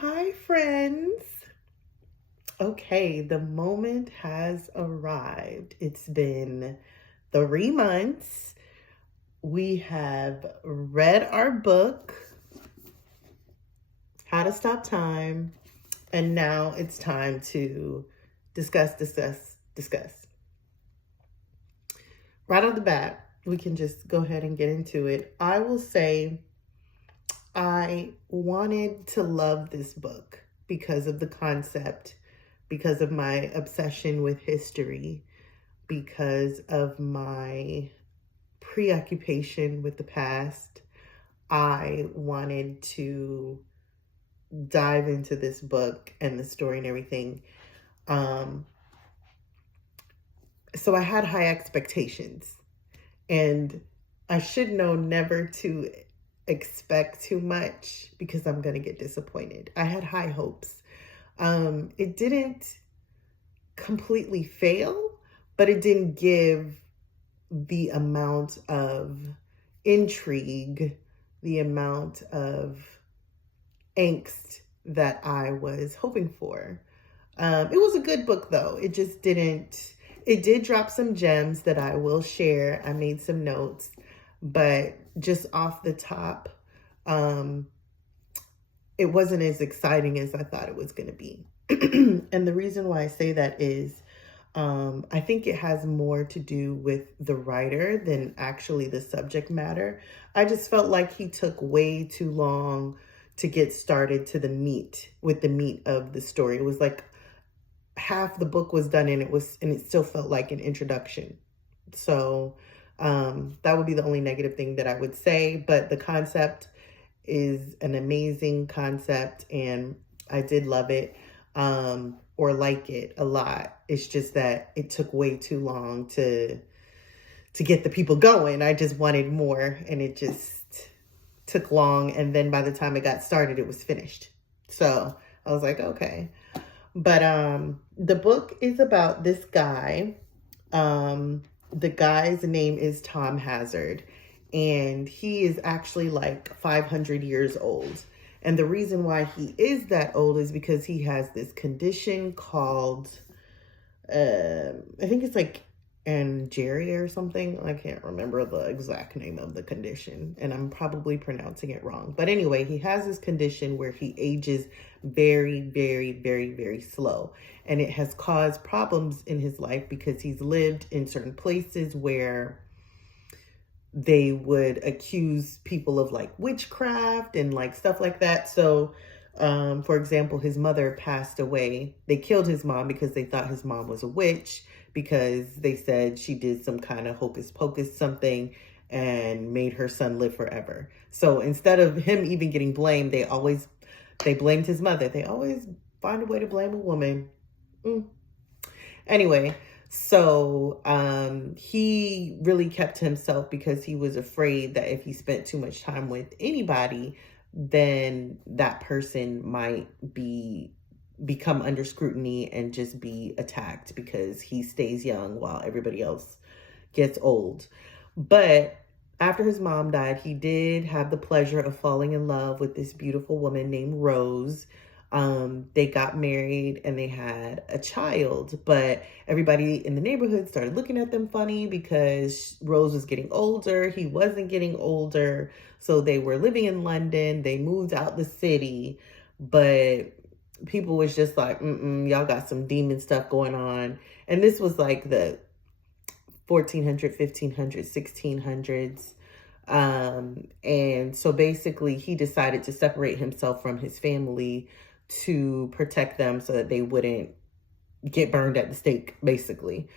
Hi, friends. Okay, the moment has arrived. It's been 3 months. We have read our book, How to Stop Time, and now it's time to discuss. Right off the bat, we can just go ahead and get into it. I will say I wanted to love this book because of the concept, because of my obsession with history, because of my preoccupation with the past. I wanted to dive into this book and the story and everything. Um, so I had high expectations, and I should know never to expect too much because I'm going to get disappointed. I had high hopes. It didn't completely fail, but it didn't give the amount of intrigue, the amount of angst that I was hoping for. It was a good book though. It did drop some gems that I will share. I made some notes, but just off the top, um, it wasn't as exciting as I thought it was going to be. And the reason why I say that is I think it has more to do with the writer than actually the subject matter. I just felt like he took way too long to get started to the meat of the story. It was like half the book was done and it still felt like an introduction. So that would be the only negative thing that I would say. But the concept is an amazing concept and I did love it. Or like it a lot. It's just that it took way too long to get the people going. I just wanted more and it just took long. And then by the time it got started, it was finished. So I was like, okay. But the book is about this guy. The guy's name is Tom Hazard. And he is actually like 500 years old. And the reason why he is that old is because he has this condition called, I think it's like Angeria or something. I can't remember the exact name of the condition, and I'm probably pronouncing it wrong. But anyway, he has this condition where he ages very, very, very, very slow. And it has caused problems in his life because he's lived in certain places where they would accuse people of like witchcraft and like stuff like that. So, for example, his mother passed away. They killed his mom because they thought his mom was a witch because they said she did some kind of hocus pocus something and made her son live forever. So instead of him even getting blamed, they blamed his mother. They always find a way to blame a woman. Anyway, so he really kept himself because he was afraid that if he spent too much time with anybody, then that person might become under scrutiny and just be attacked because he stays young while everybody else gets old. But after his mom died, he did have the pleasure of falling in love with this beautiful woman named Rose. They got married and they had a child, but everybody in the neighborhood started looking at them funny because Rose was getting older. He wasn't getting older. So they were living in London. They moved out the city, but people was just like, y'all got some demon stuff going on. And this was like the 1400, 1500, 1600s. And so basically he decided to separate himself from his family to protect them so that they wouldn't get burned at the stake, basically.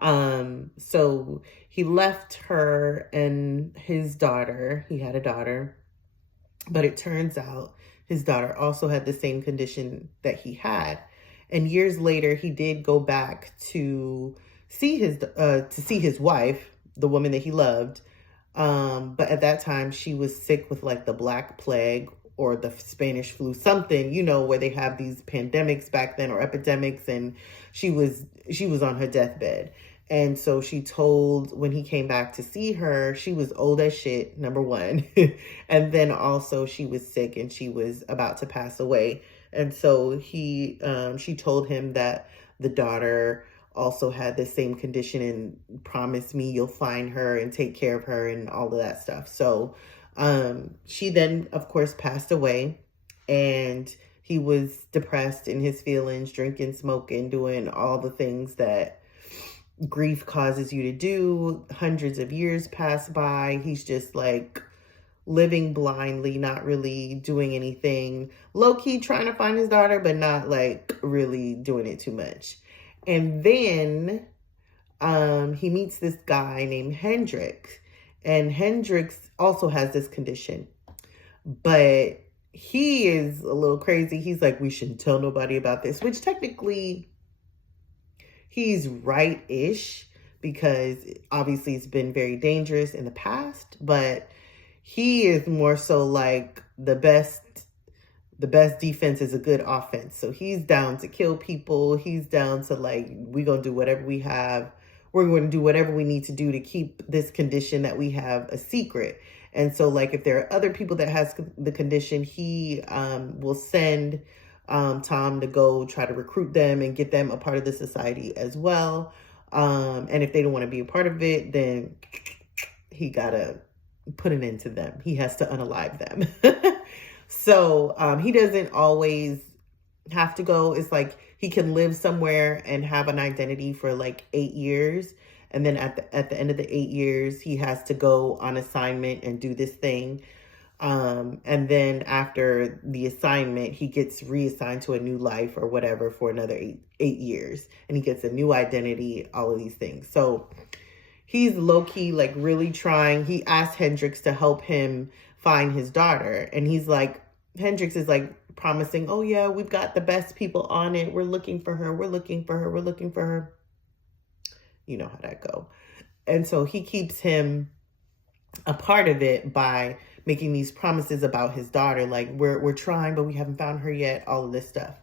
So he left her and his daughter. He had a daughter, but it turns out his daughter also had the same condition that he had. And years later, he did go back to see his wife, the woman that he loved. But at that time, she was sick with like the Black Plague or the Spanish flu, something, where they have these pandemics back then or epidemics, and she was on her deathbed. And so she told, when he came back to see her, she was old as shit, number one. And then also she was sick and she was about to pass away. And so she told him that the daughter also had the same condition and promised me you'll find her and take care of her and all of that stuff. So she then, of course, passed away, and he was depressed in his feelings, drinking, smoking, doing all the things that grief causes you to do. Hundreds of years pass by. He's just like living blindly, not really doing anything. Low key trying to find his daughter, but not like really doing it too much. And then he meets this guy named Hendrix. And Hendrix also has this condition. But he is a little crazy. He's like, we shouldn't tell nobody about this, which technically he's right-ish, because obviously it's been very dangerous in the past, but he is more so like the best defense is a good offense. So he's down to kill people. He's down to like, we're going to do whatever we have. We're going to do whatever we need to do to keep this condition that we have a secret. And so like, if there are other people that has the condition, he will send Tom to go try to recruit them and get them a part of the society as well. And if they don't want to be a part of it, then he got to put an end to them. He has to unalive them. So he doesn't always have to go. It's like he can live somewhere and have an identity for like 8 years. And then at the end of the 8 years, he has to go on assignment and do this thing. And then after the assignment, he gets reassigned to a new life or whatever for another eight years. And he gets a new identity, all of these things. So he's low-key, like really trying. He asked Hendrix to help him find his daughter. And he's like, Hendrix is like promising, oh yeah, we've got the best people on it. We're looking for her. We're looking for her. We're looking for her. You know how that go. And so he keeps him a part of it by making these promises about his daughter. Like, we're trying, but we haven't found her yet. All of this stuff.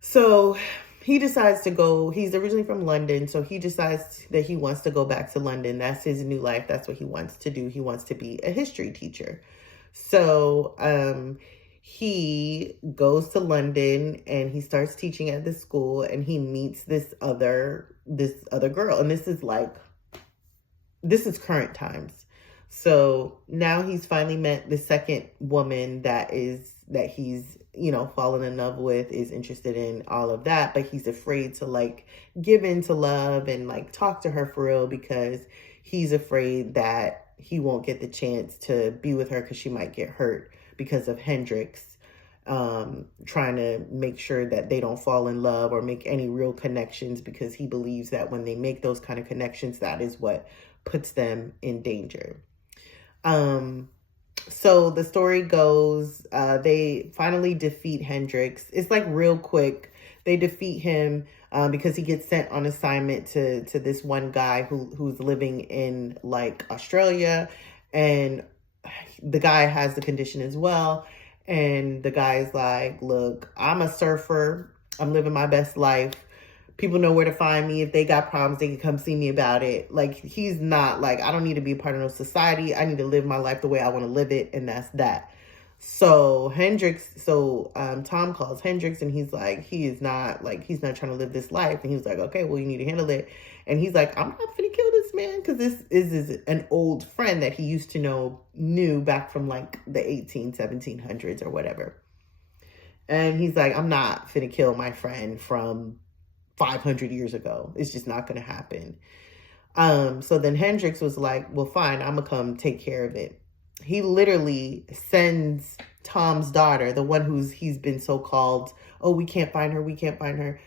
So he decides to go. He's originally from London. So he decides that he wants to go back to London. That's his new life. That's what he wants to do. He wants to be a history teacher. So he goes to London and he starts teaching at this school, and he meets this other girl. And this is current times. So now he's finally met the second woman that he's, fallen in love with, is interested in, all of that. But he's afraid to like give in to love and like talk to her for real, because he's afraid that he won't get the chance to be with her because she might get hurt because of Hendrix trying to make sure that they don't fall in love or make any real connections, because he believes that when they make those kind of connections, that is what puts them in danger. So the story goes, they finally defeat Hendrix. It's like real quick. They defeat him because he gets sent on assignment to this one guy who's living in like Australia, and the guy has the condition as well. And the guy's like, look, I'm a surfer. I'm living my best life. People know where to find me. If they got problems, they can come see me about it. Like, he's not like, I don't need to be a part of no society. I need to live my life the way I want to live it. And that's that. So Tom calls Hendrix, and he's like, he's not trying to live this life. And he's like, okay, well, you need to handle it. And he's like, I'm not going to kill this man, because this is an old friend that he used to knew back from like the 1700s or whatever. And he's like, I'm not finna kill my friend from 500 years ago. It's just not going to happen. So then Hendrix was like, well, fine, I'm going to come take care of it. He literally sends Tom's daughter, the one he's been so called, oh, we can't find her.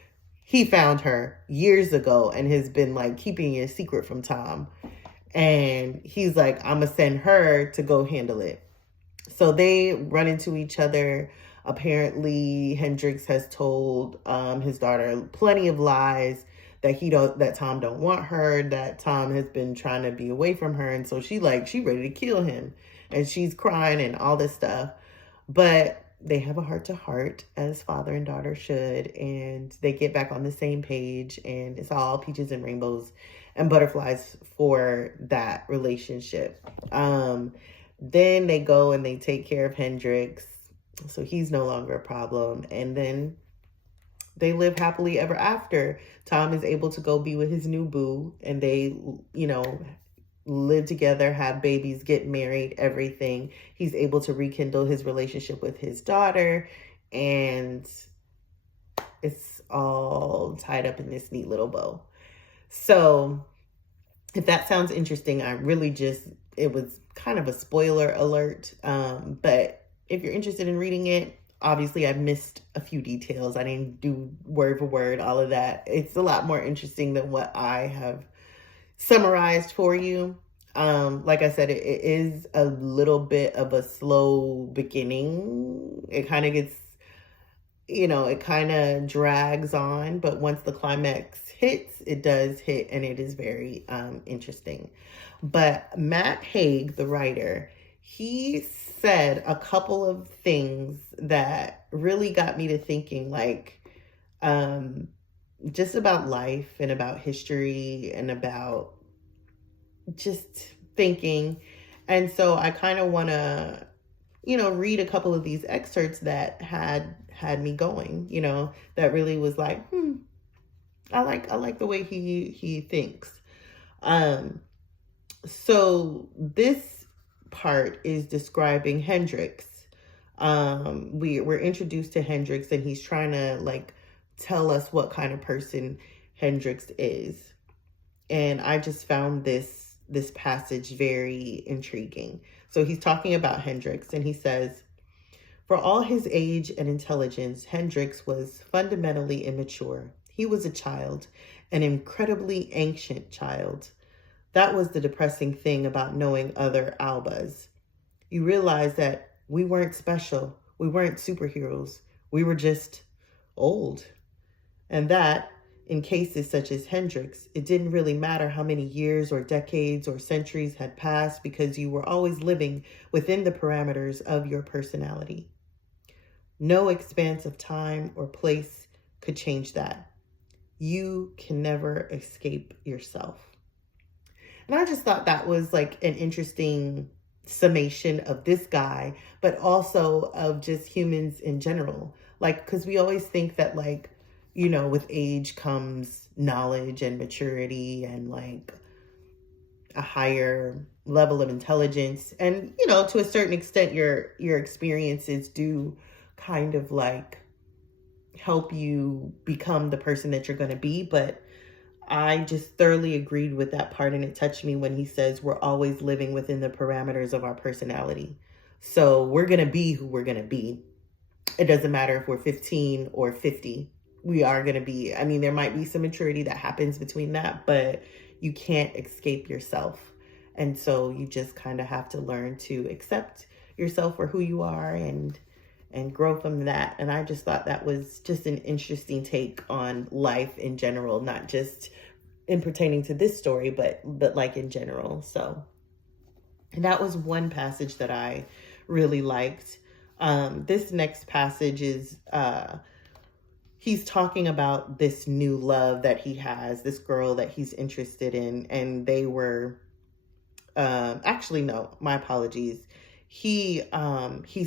He found her years ago and has been like keeping it a secret from Tom. And he's like, I'm going to send her to go handle it. So they run into each other. Apparently, Hendrix has told his daughter plenty of lies, that Tom don't want her, that Tom has been trying to be away from her. And so she ready to kill him. And she's crying and all this stuff. But they have a heart to heart, as father and daughter should, and they get back on the same page, and it's all peaches and rainbows and butterflies for that relationship. Then they go and they take care of Hendrix, so he's no longer a problem, and then they live happily ever after. Tom is able to go be with his new boo, and they, live together, have babies, get married, everything. He's able to rekindle his relationship with his daughter, and it's all tied up in this neat little bow. So if that sounds interesting, it was kind of a spoiler alert. But if you're interested in reading it, obviously I missed a few details. I didn't do word for word, all of that. It's a lot more interesting than what I have summarized for you. Like I said, it is a little bit of a slow beginning. It kind of gets, it kind of drags on, but once the climax hits, it does hit, and it is very interesting. But Matt Haig, the writer, he said a couple of things that really got me to thinking, like, just about life and about history and about just thinking. And so I kind of want to, read a couple of these excerpts that had me going, that really was like, I like the way he thinks. So this part is describing Hendrix. We're introduced to Hendrix, and he's trying to like tell us what kind of person Hendrix is. And I just found this passage very intriguing. So he's talking about Hendrix, and he says, for all his age and intelligence, Hendrix was fundamentally immature. He was a child, an incredibly ancient child. That was the depressing thing about knowing other Albas. You realize that we weren't special. We weren't superheroes. We were just old. And that, in cases such as Hendrix, it didn't really matter how many years or decades or centuries had passed, because you were always living within the parameters of your personality. No expanse of time or place could change that. You can never escape yourself. And I just thought that was like an interesting summation of this guy, but also of just humans in general. Like, because we always think that, like, with age comes knowledge and maturity and like a higher level of intelligence. And, to a certain extent, your experiences do kind of like help you become the person that you're going to be. But I just thoroughly agreed with that part, and it touched me when he says we're always living within the parameters of our personality. So we're going to be who we're going to be. It doesn't matter if we're 15 or 50. We are going to be, there might be some maturity that happens between that, but you can't escape yourself. And so you just kind of have to learn to accept yourself for who you are and grow from that. And I just thought that was just an interesting take on life in general, not just in pertaining to this story, but like in general. So, and that was one passage that I really liked. This next passage is, he's talking about this new love that he has, this girl that he's interested in, and they were, actually, no, my apologies. He's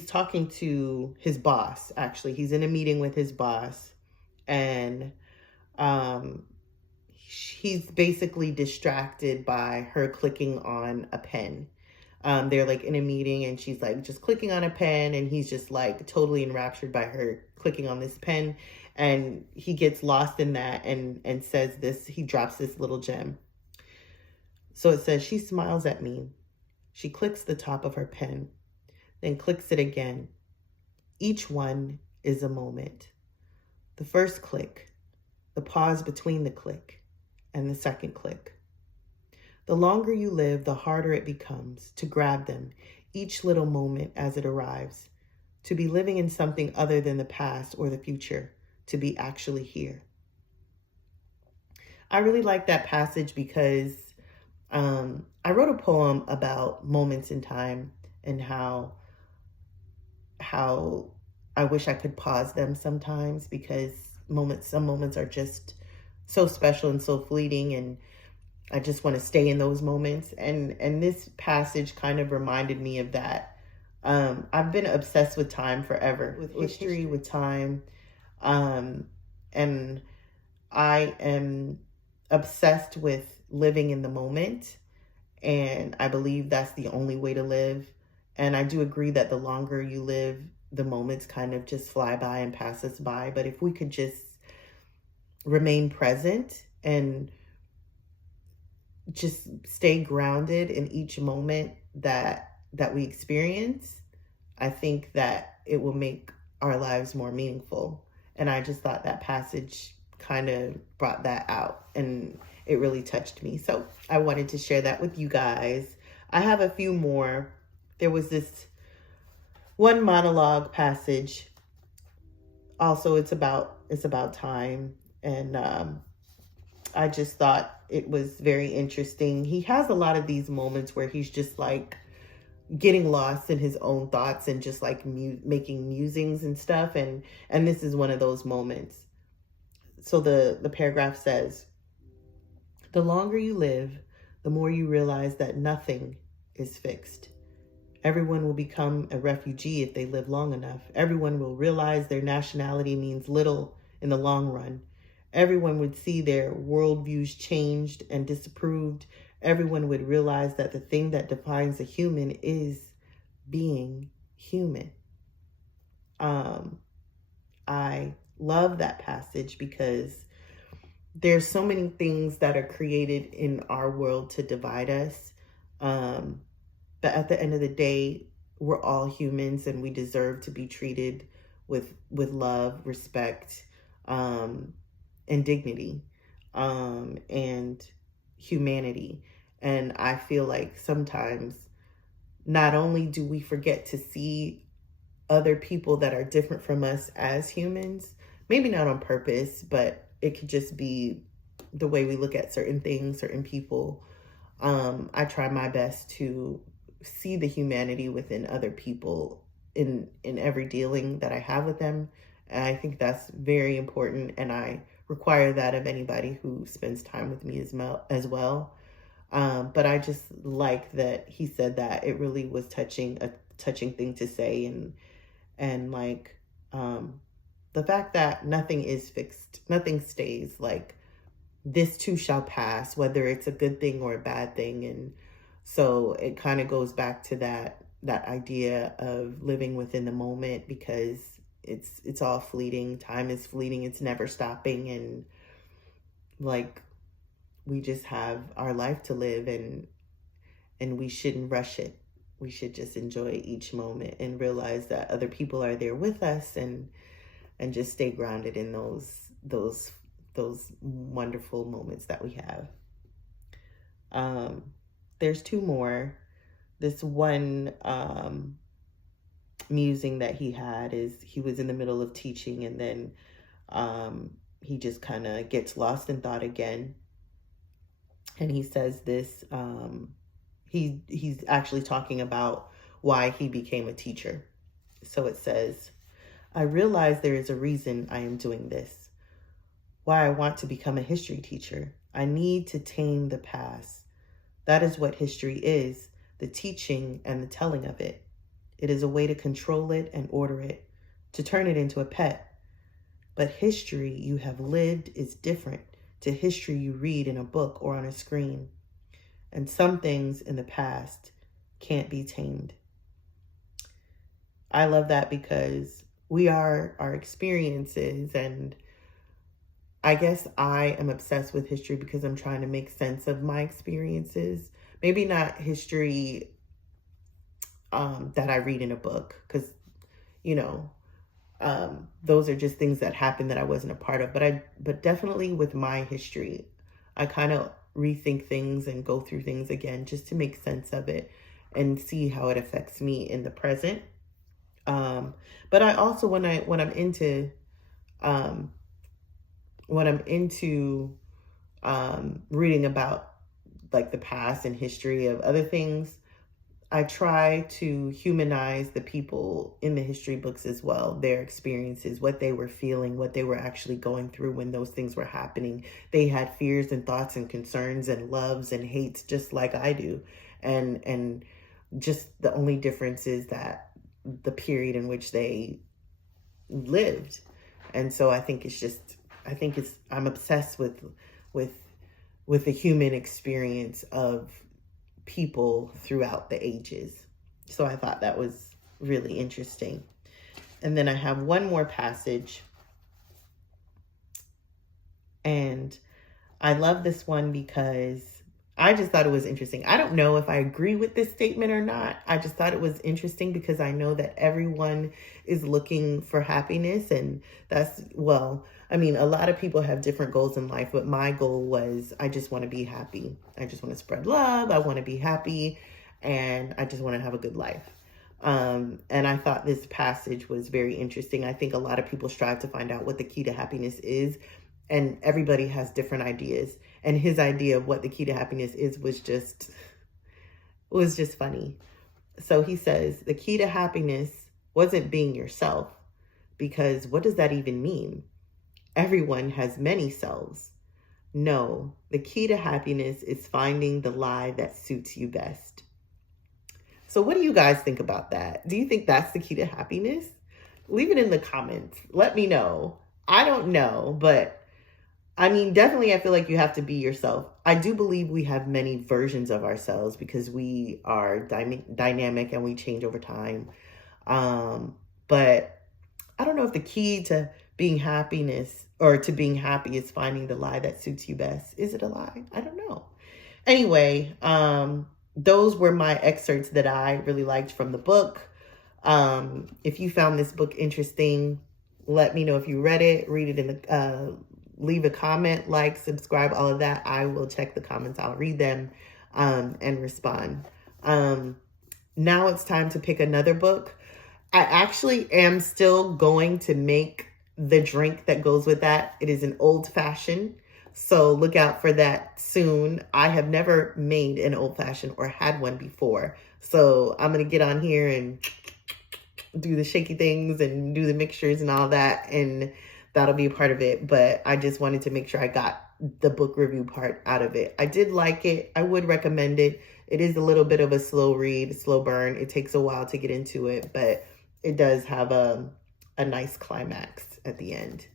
talking to his boss, actually. He's in a meeting with his boss, and he's basically distracted by her clicking on a pen. They're like in a meeting, and she's like just clicking on a pen, and he's just like totally enraptured by her clicking on this pen. And he gets lost in that and says this, he drops this little gem. So it says, she smiles at me. She clicks the top of her pen, then clicks it again. Each one is a moment. The first click, the pause between the click, and the second click. The longer you live, the harder it becomes to grab them, each little moment as it arrives, to be living in something other than the past or the future, to be actually here. I really like that passage because I wrote a poem about moments in time and how I wish I could pause them sometimes, because some moments are just so special and so fleeting, and I just want to stay in those moments. And this passage kind of reminded me of that. I've been obsessed with time forever, with history, with time. And I am obsessed with living in the moment. And I believe that's the only way to live. And I do agree that the longer you live, the moments kind of just fly by and pass us by. But if we could just remain present and just stay grounded in each moment that we experience, I think that it will make our lives more meaningful. And I just thought that passage kind of brought that out, and it really touched me. So I wanted to share that with you guys. I have a few more. There was this one monologue passage. Also, it's about time, and I just thought it was very interesting. He has a lot of these moments where he's just like getting lost in his own thoughts and just like making musings and stuff. And this is one of those moments. So the paragraph says, "The longer you live, the more you realize that nothing is fixed. Everyone will become a refugee if they live long enough. Everyone will realize their nationality means little in the long run. Everyone would see their worldviews changed and disapproved. Everyone would realize that the thing that defines a human is being human." I love that passage because there's so many things that are created in our world to divide us. But at the end of the day, we're all humans, and we deserve to be treated with love, respect, and dignity, and humanity. And I feel like sometimes not only do we forget to see other people that are different from us as humans, maybe not on purpose, but it could just be the way we look at certain things, certain people. I try my best to see the humanity within other people in every dealing that I have with them. And I think that's very important, and I require that of anybody who spends time with me as well. But I just like that he said that. It really was a touching thing to say, and like the fact that nothing is fixed, nothing stays. Like, this too shall pass, whether it's a good thing or a bad thing. And so it kind of goes back to that idea of living within the moment, because it's all fleeting. Time is fleeting. It's never stopping. And like, we just have our life to live, and we shouldn't rush it. We should just enjoy each moment and realize that other people are there with us, and just stay grounded in those wonderful moments that we have. There's two more. This one musing that he had is, he was in the middle of teaching, and then he just kind of gets lost in thought again. And he says this, he's actually talking about why he became a teacher. So it says, "I realize there is a reason I am doing this. Why I want to become a history teacher. I need to tame the past. That is what history is, the teaching and the telling of it. It is a way to control it and order it, to turn it into a pet. But history you have lived is different to history you read in a book or on a screen. And some things in the past can't be tamed." I love that, because we are our experiences, and I guess I am obsessed with history because I'm trying to make sense of my experiences. Maybe not history that I read in a book, because, those are just things that happened that I wasn't a part of. But definitely with my history, I kind of rethink things and go through things again just to make sense of it and see how it affects me in the present. But I also, when I'm into reading about like the past and history of other things, I try to humanize the people in the history books as well, their experiences, what they were feeling, what they were actually going through when those things were happening. They had fears and thoughts and concerns and loves and hates just like I do. And just the only difference is that the period in which they lived. And so I think I'm obsessed with the human experience of people throughout the ages. So I thought that was really interesting. And then I have one more passage, and I love this one because I just thought it was interesting. I don't know if I agree with this statement or not. I just thought it was interesting because I know that everyone is looking for happiness, and a lot of people have different goals in life, but my goal was I just want to be happy. I just want to spread love. I want to be happy, and I just want to have a good life. And I thought this passage was very interesting. I think a lot of people strive to find out what the key to happiness is, and everybody has different ideas. And his idea of what the key to happiness is was just funny. So he says, the key to happiness wasn't being yourself, because what does that even mean? Everyone has many selves. No, the key to happiness is finding the lie that suits you best. So what do you guys think about that? Do you think that's the key to happiness? Leave it in the comments. Let me know. I don't know, but definitely I feel like you have to be yourself. I do believe we have many versions of ourselves because we are dynamic and we change over time. But I don't know if the key to being happy is finding the lie that suits you best. Is it a lie? I don't know. Anyway, those were my excerpts that I really liked from the book. If you found this book interesting, let me know if you read it. Read it in the leave a comment, like, subscribe, all of that. I will check the comments. I'll read them and respond. Now it's time to pick another book. I actually am still going to make the drink that goes with that. It is an old fashioned, so look out for that soon. I have never made an old fashioned or had one before, so I'm going to get on here and do the shaky things and do the mixtures and all that, and that'll be a part of it. But I just wanted to make sure I got the book review part out of it. I did like it. I would recommend it. It is a little bit of a slow read, slow burn. It takes a while to get into it, but it does have a nice climax at the end.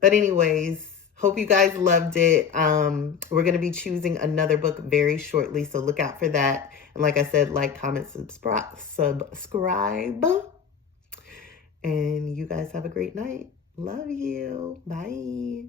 But anyways, hope you guys loved it. We're going to be choosing another book very shortly, so look out for that. And like I said, like, comment, subscribe. And you guys have a great night. Love you. Bye.